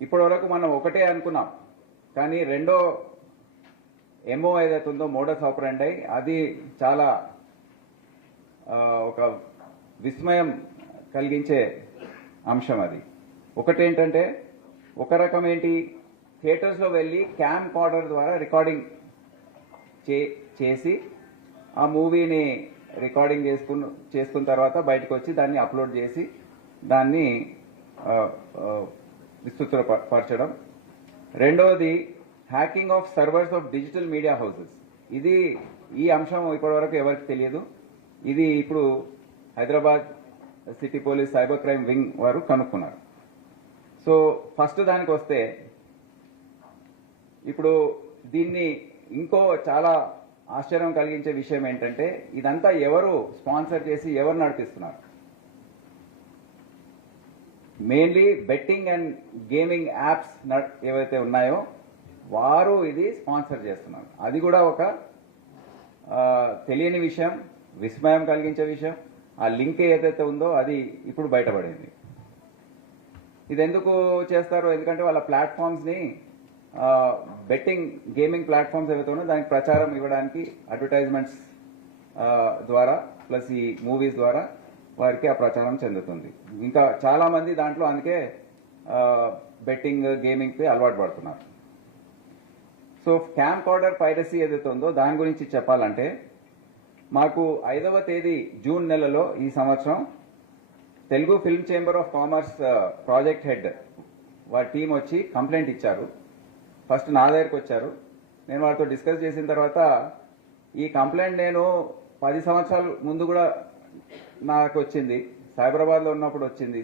ఇప్పటి వరకు మనం ఒకటే అనుకున్నాం, కానీ రెండో ఎంఓ ఏదైతే ఉందో మోడస్ ఆపరెండి అది చాలా ఒక విస్మయం కలిగించే అంశం. అది ఒకటేంటంటే, ఒక రకం ఏంటి, థియేటర్స్లో వెళ్ళి క్యామ్ కార్డర్ ద్వారా రికార్డింగ్ చేసి ఆ మూవీని రికార్డింగ్ చేసుకున్న తర్వాత బయటకు వచ్చి దాన్ని అప్లోడ్ చేసి దాన్ని విస్తృతపరచడం. రెండవది hacking of servers of digital media houses. ఈ అంశం ఇప్పటివరకు ఎవరికి తెలియదు. ఇది ఇప్పుడు Hyderabad city police cyber crime wing వారు కనుక్కున్నారు. సో ఫస్ట్ దానికి వస్తే, ఇప్పుడు దీన్ని ఇంకో చాలా ఆశ్చర్యం కలిగించే విషయం ఏంటంటే, ఇదంతా ఎవరు స్పాన్సర్ చేసి ఎవరు నడిపిస్తున్నారు? Mainly betting and gaming apps ఏవైతే ఉన్నాయో వారు ఇది స్పాన్సర్ చేస్తున్నారు. అది కూడా ఒక తెలియని విషయం, విస్మయం కలిగించే విషయం. ఆ లింక్ ఏదైతే ఉందో అది ఇప్పుడు బయటపడింది. ఇది ఎందుకు చేస్తారు? ఎందుకంటే వాళ్ళ ప్లాట్ఫామ్స్ని బెట్టింగ్ గేమింగ్ ప్లాట్ఫామ్స్ ఏవైతే ఉన్నాయో దానికి ప్రచారం ఇవ్వడానికి అడ్వర్టైజ్మెంట్స్ ద్వారా ప్లస్ ఈ మూవీస్ ద్వారా వారికి ఆ ప్రచారం చెందుతుంది. ఇంకా చాలామంది దాంట్లో అందుకే బెట్టింగ్ గేమింగ్కి అలవాటు పడుతున్నారు. సో క్యామ్ కార్డర్ పైరసీ ఏదైతే ఉందో దాని గురించి చెప్పాలంటే, మాకు 5వ తేదీ జూన్ నెలలో ఈ సంవత్సరం Telugu film chamber of commerce project head వారి టీం వచ్చి కంప్లైంట్ ఇచ్చారు. ఫస్ట్ నా దగ్గరికి వచ్చారు. నేను వారితో డిస్కస్ చేసిన తర్వాత, ఈ కంప్లైంట్ నేను 10 సంవత్సరాల ముందు కూడా నాకు వచ్చింది, సైబరాబాద్లో ఉన్నప్పుడు వచ్చింది.